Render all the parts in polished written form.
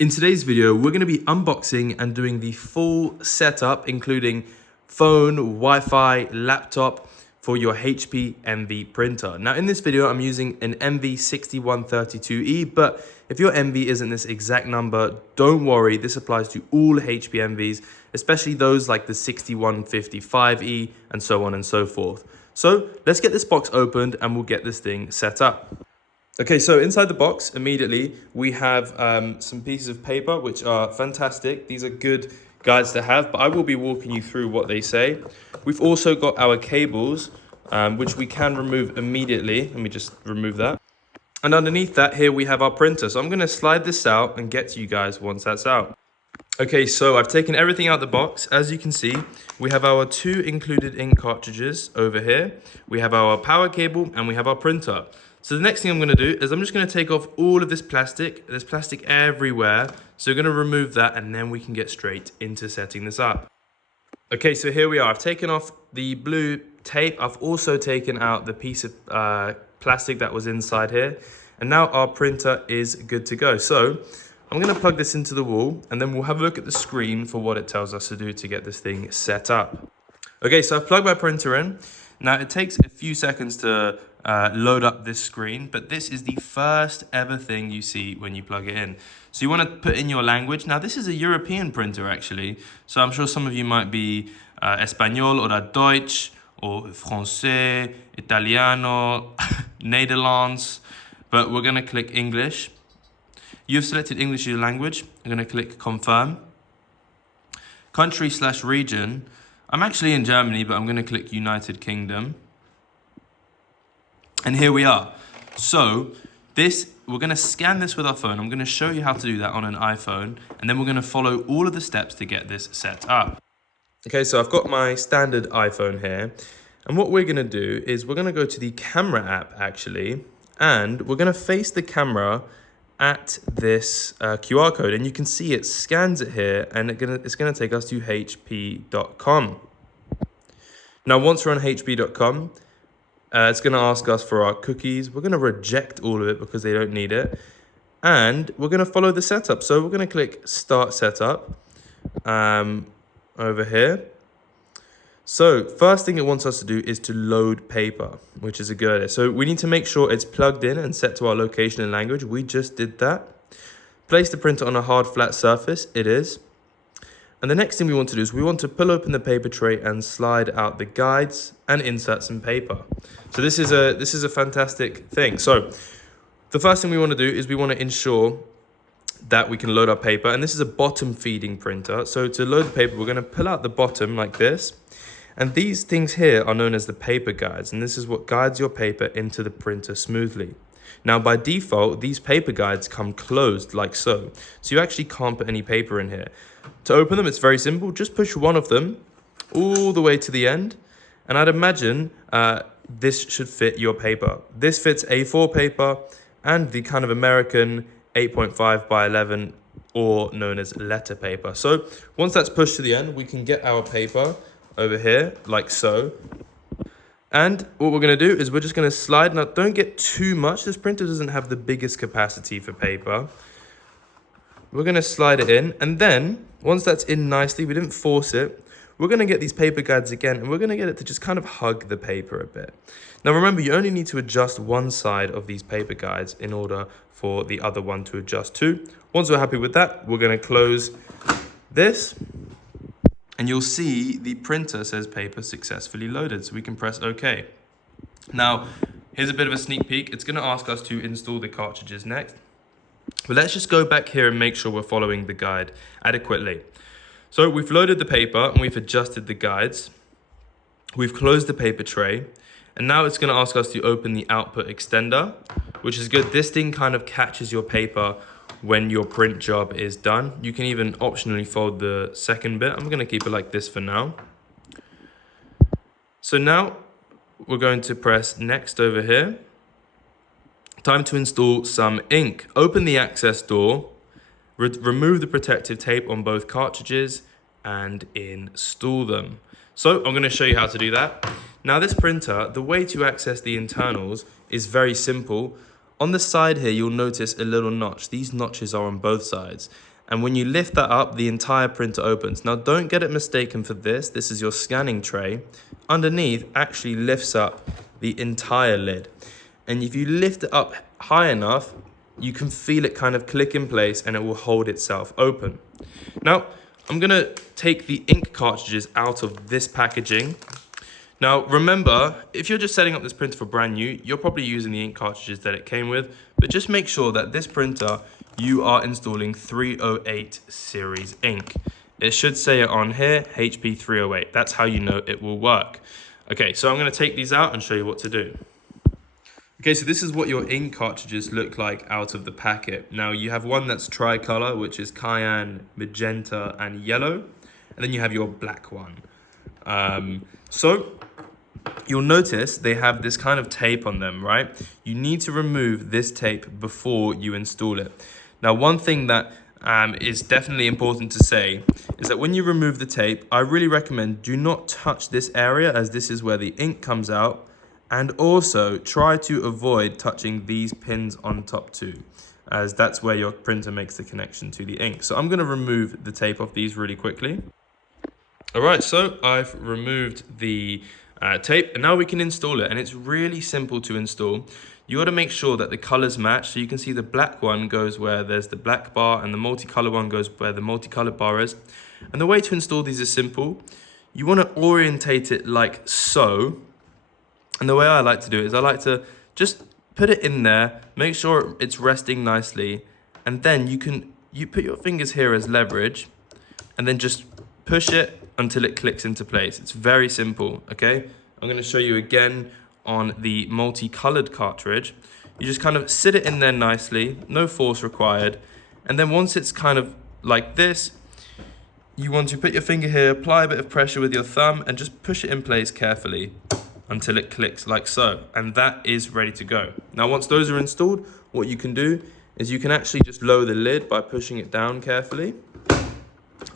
In today's video, we're going to be unboxing and doing the full setup, including phone, Wi-Fi, laptop for your HP Envy printer. Now in this video, I'm using an Envy 6132E, but if your Envy isn't this exact number, don't worry, this applies to all HP Envies, especially those like the 6155E and so on and so forth. So let's get this box opened and we'll get this thing set up. Okay, so inside the box, immediately, we have some pieces of paper, which are fantastic. These are good guides to have, but I will be walking you through what they say. We've also got our cables, which we can remove immediately. Let me just remove that. And underneath that, here we have our printer. So I'm gonna slide this out and get to you guys once that's out. Okay, so I've taken everything out the box. As you can see, we have our 2 included ink cartridges over here. We have our power cable and we have our printer. So the next thing I'm going to do is I'm just going to take off all of this plastic. There's plastic everywhere. So we're going to remove that and then we can get straight into setting this up. Okay, so here we are. I've taken off the blue tape. I've also taken out the piece of plastic that was inside here. And now our printer is good to go. So I'm going to plug this into the wall and then we'll have a look at the screen for what it tells us to do to get this thing set up. Okay, so I've plugged my printer in. Now it takes a few seconds to load up this screen, but this is the first ever thing you see when you plug it in. So you want to put in your language. Now this is a European printer actually, so I'm sure some of you might be Español or Deutsch or Français, Italiano, Netherlands, but we're going to click English. You've selected English as your language. I'm going to click confirm. Country/region. I'm actually in Germany, but I'm going to click United Kingdom. And here we are. So we're going to scan this with our phone. I'm going to show you how to do that on an iPhone. And then we're going to follow all of the steps to get this set up. Okay, so I've got my standard iPhone here. And what we're going to do is we're going to go to the camera app, actually. And we're going to face the camera at this QR code. And you can see it scans it here. And it's going to take us to hp.com. Now, once we're on hp.com, it's going to ask us for our cookies. We're going to reject all of it because they don't need it. And we're going to follow the setup. So we're going to click Start Setup over here. So first thing it wants us to do is to load paper, which is a good idea. So we need to make sure it's plugged in and set to our location and language. We just did that. Place the printer on a hard flat surface. It is. And the next thing we want to do is we want to pull open the paper tray and slide out the guides and insert some paper. So this is a fantastic thing. So the first thing we want to do is we want to ensure that we can load our paper. And this is a bottom feeding printer. So to load the paper, we're going to pull out the bottom like this. And these things here are known as the paper guides. And this is what guides your paper into the printer smoothly. Now, by default, these paper guides come closed like so. So you actually can't put any paper in here. To open them, it's very simple. Just push one of them all the way to the end. And I'd imagine this should fit your paper. This fits A4 paper and the kind of American 8.5 by 11 or known as letter paper. So once that's pushed to the end, we can get our paper over here like so. And what we're going to do is we're just going to slide. Now, don't get too much. This printer doesn't have the biggest capacity for paper. We're going to slide it in. And then once that's in nicely, we didn't force it. We're going to get these paper guides again. And we're going to get it to just kind of hug the paper a bit. Now, remember, you only need to adjust one side of these paper guides in order for the other one to adjust too. Once we're happy with that, we're going to close this. And you'll see the printer says paper successfully loaded. So we can press OK. Now, here's a bit of a sneak peek. It's going to ask us to install the cartridges next. But let's just go back here and make sure we're following the guide adequately. So we've loaded the paper and we've adjusted the guides. We've closed the paper tray. And now it's going to ask us to open the output extender, which is good. This thing kind of catches your paper when your print job is done. You can even optionally fold the second bit. I'm going to keep it like this for now. So now we're going to press next over here. Time to install some ink. Open the access door, remove the protective tape on both cartridges and install them. So I'm going to show you how to do that. Now this printer, the way to access the internals is very simple. On the side here, you'll notice a little notch. These notches are on both sides. And when you lift that up, the entire printer opens. Now, don't get it mistaken for this. This is your scanning tray. Underneath actually lifts up the entire lid. And if you lift it up high enough, you can feel it kind of click in place and it will hold itself open. Now, I'm gonna take the ink cartridges out of this packaging. Now, remember, if you're just setting up this printer for brand new, you're probably using the ink cartridges that it came with, but just make sure that this printer, you are installing 308 series ink. It should say it on here, HP 308. That's how you know it will work. Okay, so I'm gonna take these out and show you what to do. Okay, so this is what your ink cartridges look like out of the packet. Now, you have one that's tricolor, which is cyan, magenta, and yellow. And then you have your black one. So you'll notice they have this kind of tape on them, right? You need to remove this tape before you install it. Now, one thing that is definitely important to say is that when you remove the tape, I really recommend do not touch this area, as this is where the ink comes out. And also try to avoid touching these pins on top too, as that's where your printer makes the connection to the ink. So I'm gonna remove the tape off these really quickly. All right, so I've removed the tape and now we can install it. And it's really simple to install. You gotta make sure that the colors match. So you can see the black one goes where there's the black bar and the multicolor one goes where the multicolored bar is. And the way to install these is simple. You wanna orientate it like so. And the way I like to do it is I like to just put it in there, make sure it's resting nicely, and then you put your fingers here as leverage, and then just push it until it clicks into place. It's very simple, okay? I'm gonna show you again on the multicolored cartridge. You just kind of sit it in there nicely, no force required, and then once it's kind of like this, you want to put your finger here, apply a bit of pressure with your thumb, and just push it in place carefully until it clicks like so, and that is ready to go. Now, once those are installed, what you can do is you can actually just lower the lid by pushing it down carefully.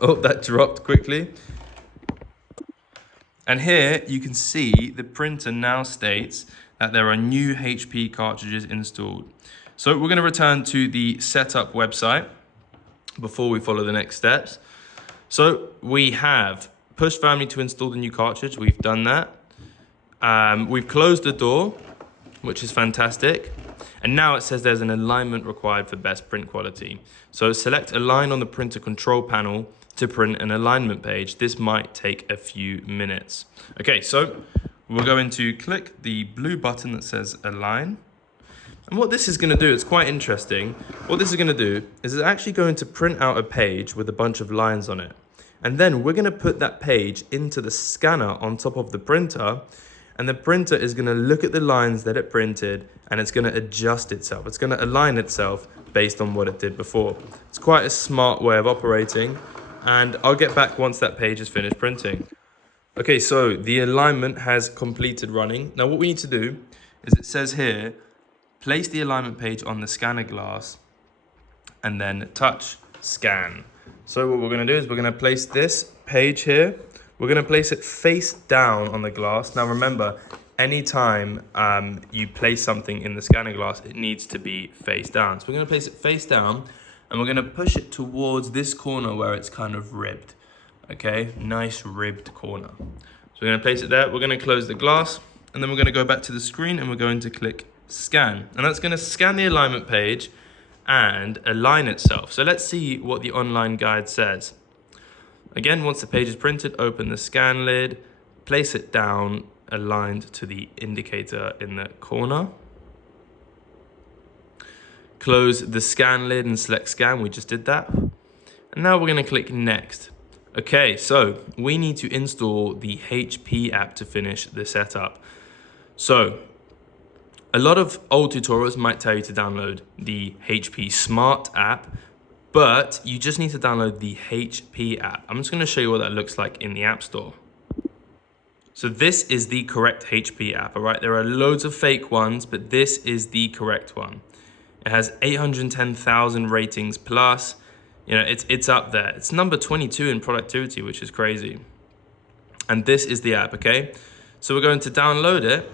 Oh, that dropped quickly. And here you can see the printer now states that there are new HP cartridges installed. So we're gonna return to the setup website before we follow the next steps. So we have pushed family to install the new cartridge. We've done that. We've closed the door, which is fantastic. And now it says there's an alignment required for best print quality. So select align on the printer control panel to print an alignment page. This might take a few minutes. Okay, so we're going to click the blue button that says align. And what this is gonna do, it's quite interesting. What this is gonna do is it's actually going to print out a page with a bunch of lines on it. And then we're gonna put that page into the scanner on top of the printer. And the printer is gonna look at the lines that it printed and it's gonna adjust itself. It's gonna align itself based on what it did before. It's quite a smart way of operating, and I'll get back once that page is finished printing. Okay, so the alignment has completed running. Now what we need to do is it says here, place the alignment page on the scanner glass and then touch scan. So what we're gonna do is we're gonna place this page here. We're gonna place it face down on the glass. Now remember, anytime you place something in the scanner glass, it needs to be face down. So we're gonna place it face down and we're gonna push it towards this corner where it's kind of ribbed. Okay, nice ribbed corner. So we're gonna place it there, we're gonna close the glass, and then we're gonna go back to the screen and we're going to click scan. And that's gonna scan the alignment page and align itself. So let's see what the online guide says. Again, once the page is printed, open the scan lid, place it down, aligned to the indicator in the corner. Close the scan lid and select scan, we just did that. And now we're gonna click next. Okay, so we need to install the HP app to finish the setup. So, a lot of old tutorials might tell you to download the HP Smart app, but you just need to download the HP app. I'm just gonna show you what that looks like in the App Store. So this is the correct HP app, all right? There are loads of fake ones, but this is the correct one. It has 810,000 ratings plus. You know, it's up there. It's number 22 in productivity, which is crazy. And this is the app, okay? So we're going to download it,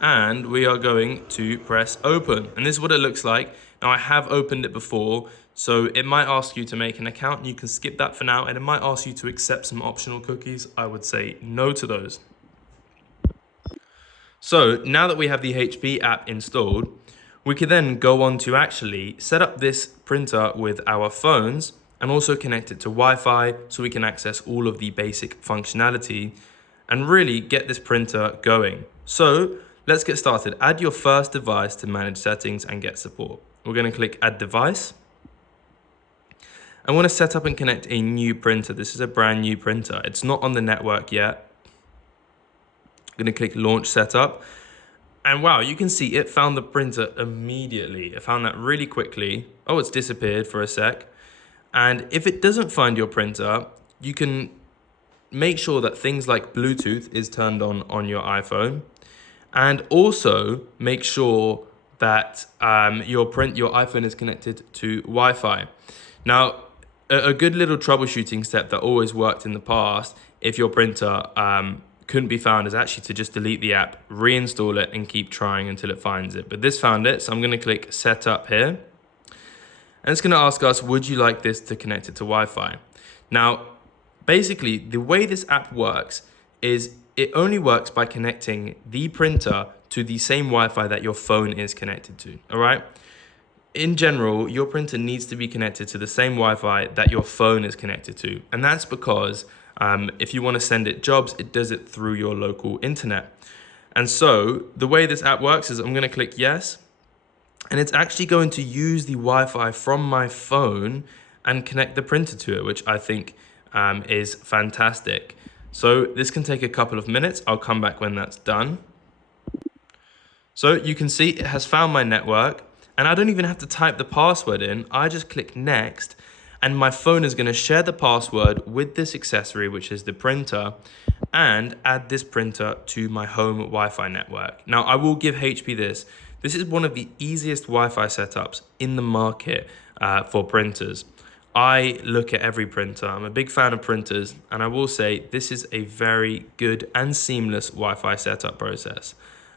and we are going to press open. And this is what it looks like. Now I have opened it before, so it might ask you to make an account. You can skip that for now, and it might ask you to accept some optional cookies. I would say no to those. So now that we have the HP app installed, we can then go on to actually set up this printer with our phones and also connect it to Wi-Fi so we can access all of the basic functionality and really get this printer going. So let's get started. Add your first device to manage settings and get support. We're going to click add device. I want to set up and connect a new printer. This is a brand new printer. It's not on the network yet. I'm going to click launch setup. And wow, you can see it found the printer immediately. It found that really quickly. Oh, it's disappeared for a sec. And if it doesn't find your printer, you can make sure that things like Bluetooth is turned on your iPhone. And also make sure that your iPhone is connected to Wi-Fi. Now, a good little troubleshooting step that always worked in the past, if your printer couldn't be found, is actually to just delete the app, reinstall it, and keep trying until it finds it. But this found it, so I'm going to click setup here. And it's going to ask us, would you like this to connect it to Wi-Fi? Now, basically, the way this app works is it only works by connecting the printer to the same Wi-Fi that your phone is connected to, all right? In general, your printer needs to be connected to the same Wi-Fi that your phone is connected to. And that's because if you want to send it jobs, it does it through your local internet. And so the way this app works is I'm going to click yes. And it's actually going to use the Wi-Fi from my phone and connect the printer to it, which I think is fantastic. So this can take a couple of minutes. I'll come back when that's done. So you can see it has found my network, and I don't even have to type the password in. I just click next, and my phone is going to share the password with this accessory, which is the printer, and add this printer to my home Wi-Fi network. Now, I will give HP this. This is one of the easiest Wi-Fi setups in the market for printers. I look at every printer. I'm a big fan of printers, and I will say this is a very good and seamless Wi-Fi setup process.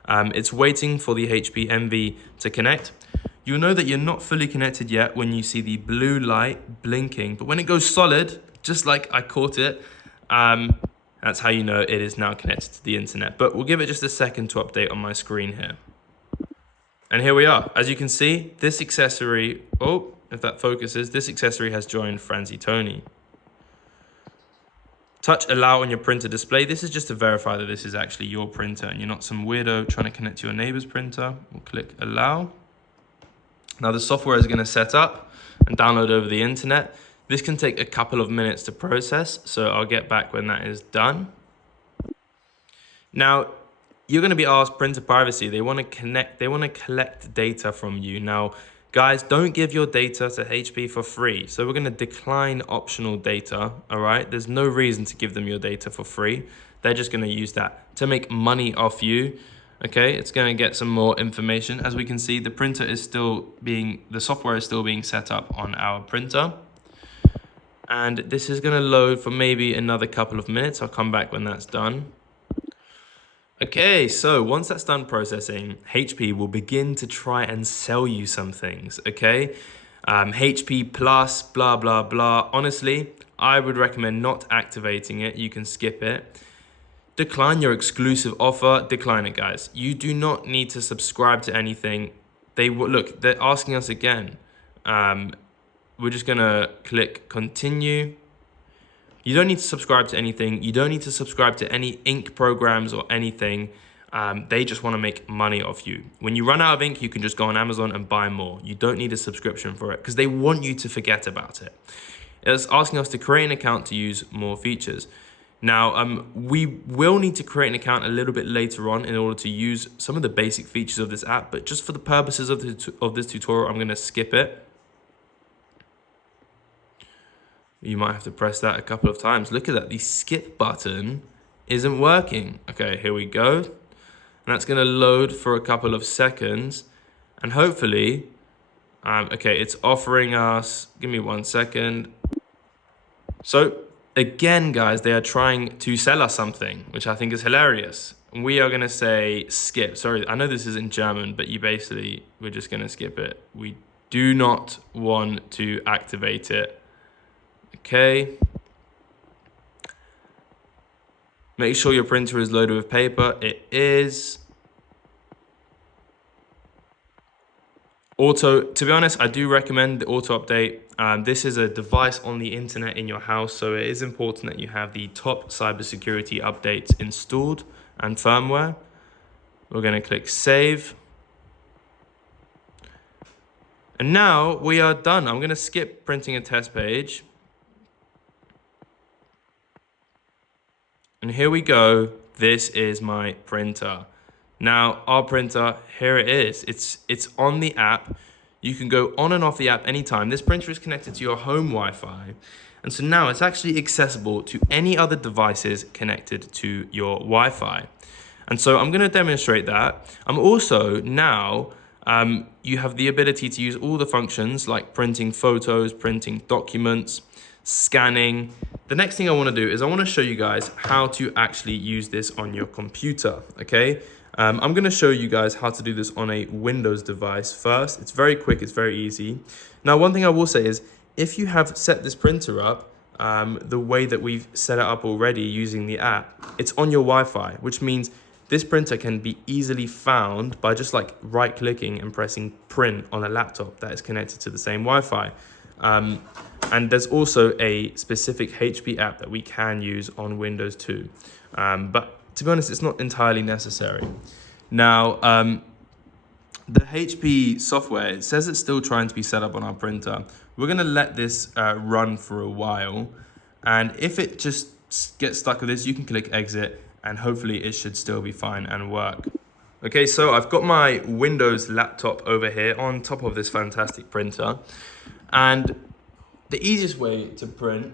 It's waiting for the HP MV to connect. You'll know that you're not fully connected yet when you see the blue light blinking, but when it goes solid, just like I caught it, that's how you know it is now connected to the internet. But we'll give it just a second to update on my screen here. And here we are. As you can see, this accessory, oh, if that focuses, this accessory has joined Franzi Tony. Touch allow on your printer display. This is just to verify that this is actually your printer and you're not some weirdo trying to connect to your neighbor's printer. We'll click allow. Now the software is going to set up and download over the internet. This can take a couple of minutes to process, so I'll get back when that is done. Now, you're going to be asked printer privacy. They want to collect data from you. Now, guys, don't give your data to HP for free. So we're going to decline optional data, all right? There's no reason to give them your data for free. They're just going to use that to make money off you. Okay, it's going to get some more information. As we can see, the software is still being set up on our printer. And this is going to load for maybe another couple of minutes. I'll come back when that's done. Okay, so once that's done processing, HP will begin to try and sell you some things, okay? HP Plus, blah, blah, blah. Honestly, I would recommend not activating it. You can skip it. Decline your exclusive offer. Decline it, guys. You do not need to subscribe to anything. Look, they're asking us again. We're just gonna click continue. You don't need to subscribe to anything. You don't need to subscribe to any ink programs or anything. They just want to make money off you. When you run out of ink, you can just go on Amazon and buy more. You don't need a subscription for it because they want you to forget about it. It's asking us to create an account to use more features. Now, we will need to create an account a little bit later on in order to use some of the basic features of this app, but just for the purposes of this tutorial, I'm going to skip it. You might have to press that a couple of times. Look at that, the skip button isn't working. Okay, here we go. And that's going to load for a couple of seconds. And hopefully, okay, it's offering us, give me 1 second. So again, guys, they are trying to sell us something, which I think is hilarious. And we are gonna say skip. Sorry, I know this is in German, but we're just gonna skip it. We do not want to activate it. Okay. Make sure your printer is loaded with paper. It is. To be honest, I do recommend the auto update. This is a device on the internet in your house, so it is important that you have the top cybersecurity updates installed and firmware. We're going to click save. And now we are done. I'm going to skip printing a test page. And here we go. This is my printer. Now, our printer, here it is. It's on the app. You can go on and off the app anytime. This printer is connected to your home Wi-Fi. And so now it's actually accessible to any other devices connected to your Wi-Fi. And so I'm gonna demonstrate that. I'm also now, you have the ability to use all the functions like printing photos, printing documents, scanning. The next thing I wanna do is I wanna show you guys how to actually use this on your computer, okay? I'm gonna show you guys how to do this on a Windows device first. It's very quick, it's very easy. Now, one thing I will say is, if you have set this printer up the way that we've set it up already using the app, it's on your Wi-Fi, which means this printer can be easily found by just like right-clicking and pressing print on a laptop that is connected to the same Wi-Fi. And there's also a specific HP app that we can use on Windows too. But to be honest, it's not entirely necessary. Now, the HP software, it says it's still trying to be set up on our printer. We're gonna let this run for a while. And if it just gets stuck with this, you can click exit and hopefully it should still be fine and work. Okay, so I've got my Windows laptop over here on top of this fantastic printer. And the easiest way to print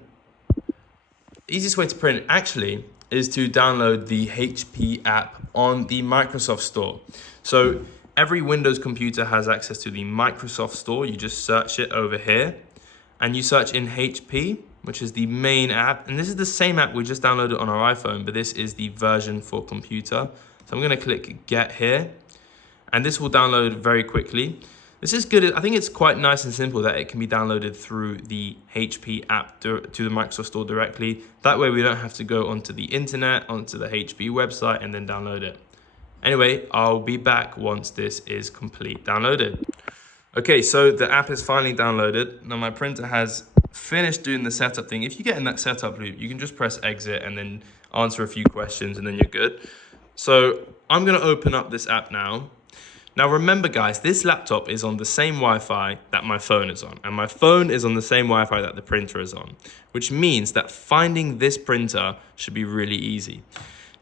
actually is to download the HP app on the Microsoft Store. So every Windows computer has access to the Microsoft Store. You just search it over here and you search in HP, which is the main app. And this is the same app we just downloaded on our iPhone, but this is the version for computer. So I'm gonna click get here and this will download very quickly. This is good. I think it's quite nice and simple that it can be downloaded through the HP app to the Microsoft Store directly. That way we don't have to go onto the internet, onto the HP website and then download it. Anyway, I'll be back once this is complete downloaded. Okay, so the app is finally downloaded. Now my printer has finished doing the setup thing. If you get in that setup loop, you can just press exit and then answer a few questions and then you're good. So I'm gonna open up this app now. Now remember guys, this laptop is on the same Wi-Fi that my phone is on, and my phone is on the same Wi-Fi that the printer is on, which means that finding this printer should be really easy.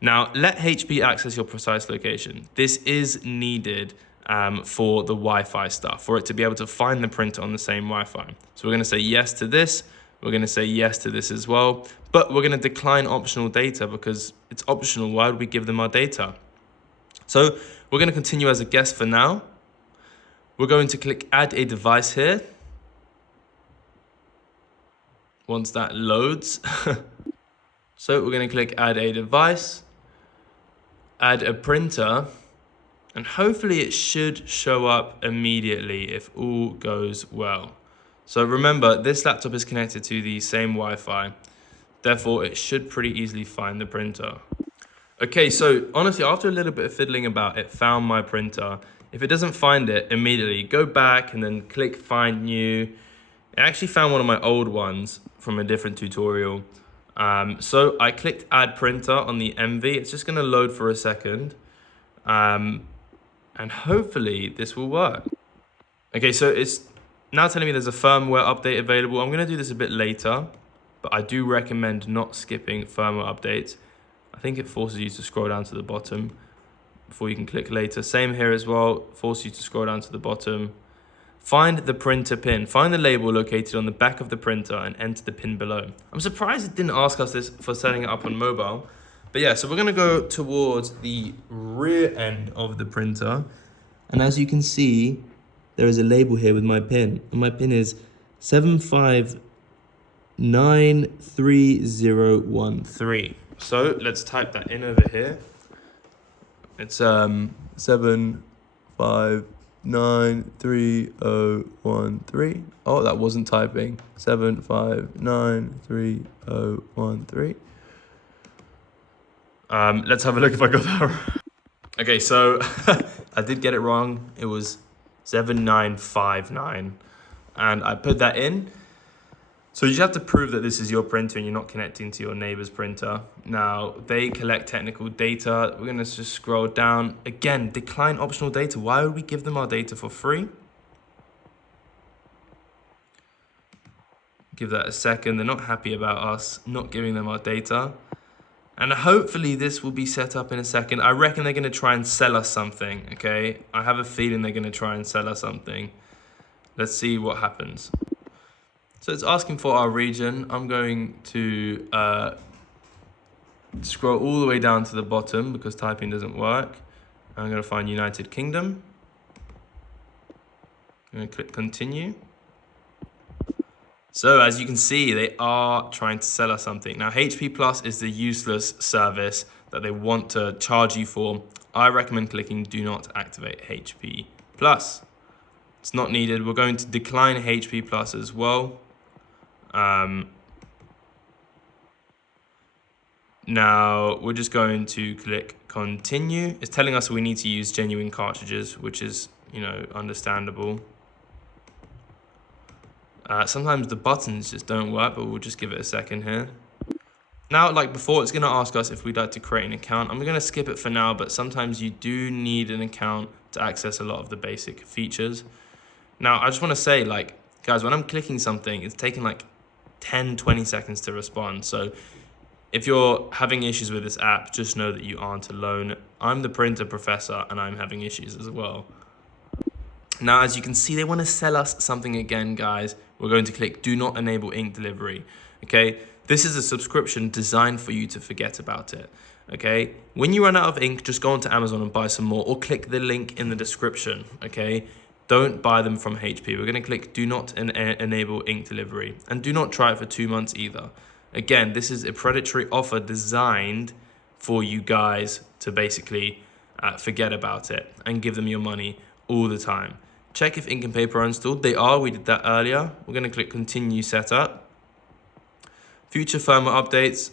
Now let HP access your precise location. This is needed for the Wi-Fi stuff, for it to be able to find the printer on the same Wi-Fi. So we're gonna say yes to this, we're gonna say yes to this as well, but we're gonna decline optional data because it's optional. Why would we give them our data? So we're going to continue as a guest for now. We're going to click add a device here. Once that loads. So we're going to click add a device, add a printer, and hopefully it should show up immediately if all goes well. So remember, this laptop is connected to the same Wi-Fi. Therefore, it should pretty easily find the printer. Okay, so honestly, after a little bit of fiddling about, it found my printer. If it doesn't find it immediately, go back and then click find new. It actually found one of my old ones from a different tutorial. So I clicked add printer on the MV. It's just gonna load for a second. And hopefully this will work. Okay, so it's now telling me there's a firmware update available. I'm gonna do this a bit later, but I do recommend not skipping firmware updates. I think it forces you to scroll down to the bottom before you can click later. Same here as well, force you to scroll down to the bottom. Find the printer pin. Find the label located on the back of the printer and enter the pin below. I'm surprised it didn't ask us this for setting it up on mobile. But yeah, so we're gonna go towards the rear end of the printer. And as you can see, there is a label here with my pin. And my pin is 7593013. So let's type that in over here. It's 7593013. Oh, that wasn't typing. 7593013. Let's have a look if I got that right. Okay, so I did get it wrong. It was 7959, and I put that in. So you just have to prove that this is your printer and you're not connecting to your neighbor's printer. Now, they collect technical data. We're gonna just scroll down. Again, decline optional data. Why would we give them our data for free? Give that a second. They're not happy about us not giving them our data. And hopefully this will be set up in a second. I reckon they're gonna try and sell us something, okay? I have a feeling they're gonna try and sell us something. Let's see what happens. So it's asking for our region. I'm going to scroll all the way down to the bottom because typing doesn't work. I'm going to find United Kingdom. I'm going to click continue. So as you can see, they are trying to sell us something. Now, HP Plus is the useless service that they want to charge you for. I recommend clicking do not activate HP Plus. It's not needed. We're going to decline HP Plus as well. Now we're just going to click continue. It's telling us we need to use genuine cartridges, which is, you know, understandable. Sometimes the buttons just don't work, but we'll just give it a second here. Now, like before, it's gonna ask us if we'd like to create an account. I'm gonna skip it for now, but sometimes you do need an account to access a lot of the basic features. Now, I just wanna say, like, guys, when I'm clicking something, it's taking like 10-20 seconds to respond. So if you're having issues with this app, just know that you aren't alone. I'm the printer professor and I'm having issues as well. Now, as you can see, they want to sell us something again, guys. We're going to click do not enable ink delivery. Okay, this is a subscription designed for you to forget about it. Okay, when you run out of ink, just go onto Amazon and buy some more, or click the link in the description. Okay, don't buy them from HP. We're going to click do not enable ink delivery, and do not try it for 2 months either. Again, this is a predatory offer designed for you guys to basically forget about it and give them your money all the time. Check if ink and paper are installed. They are. We did that earlier. We're going to click continue setup. Future firmware updates.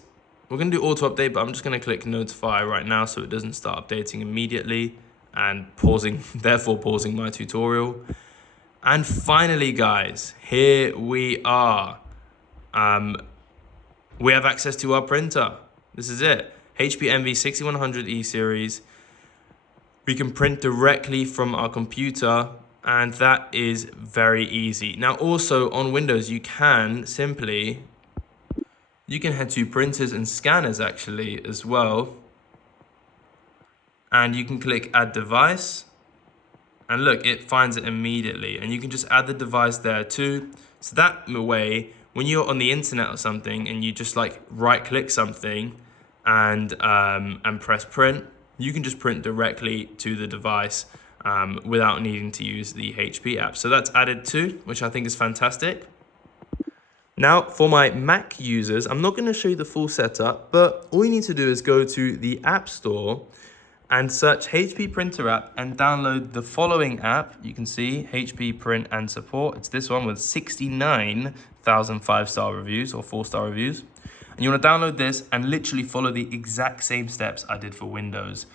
We're going to do auto update, but I'm just going to click notify right now so it doesn't start updating immediately, and therefore pausing my tutorial. And finally, guys, here we are. We have access to our printer. This is it. HP Envy 6100E series. We can print directly from our computer, and that is very easy. Now, also on Windows, you can head to printers and scanners actually as well. And you can click add device, and look, it finds it immediately, and you can just add the device there too. So that way, when you're on the internet or something and you just like right click something and press print, you can just print directly to the device without needing to use the HP app. So that's added too, which I think is fantastic. Now, for my Mac users, I'm not going to show you the full setup, but all you need to do is go to the App Store and search HP Printer app and download the following app. You can see HP Print and Support. It's this one with 69,000 5-star reviews or 4-star reviews. And you want to download this and literally follow the exact same steps I did for Windows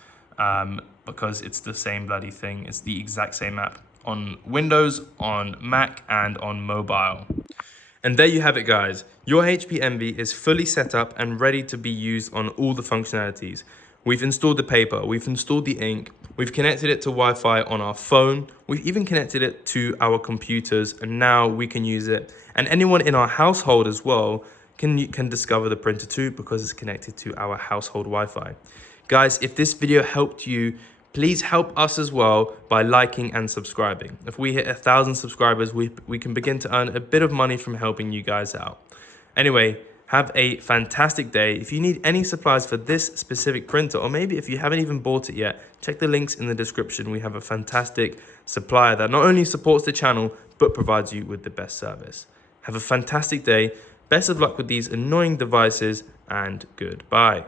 because it's the same bloody thing. It's the exact same app on Windows, on Mac, and on mobile. And there you have it, guys. Your HP Envy is fully set up and ready to be used on all the functionalities. We've installed the paper, we've installed the ink, we've connected it to Wi-Fi on our phone, we've even connected it to our computers, and now we can use it. And anyone in our household as well can discover the printer too because it's connected to our household Wi-Fi. Guys, if this video helped you, please help us as well by liking and subscribing. If we hit 1,000 subscribers, we can begin to earn a bit of money from helping you guys out. Anyway, have a fantastic day. If you need any supplies for this specific printer, or maybe if you haven't even bought it yet, check the links in the description. We have a fantastic supplier that not only supports the channel, but provides you with the best service. Have a fantastic day. Best of luck with these annoying devices, and goodbye.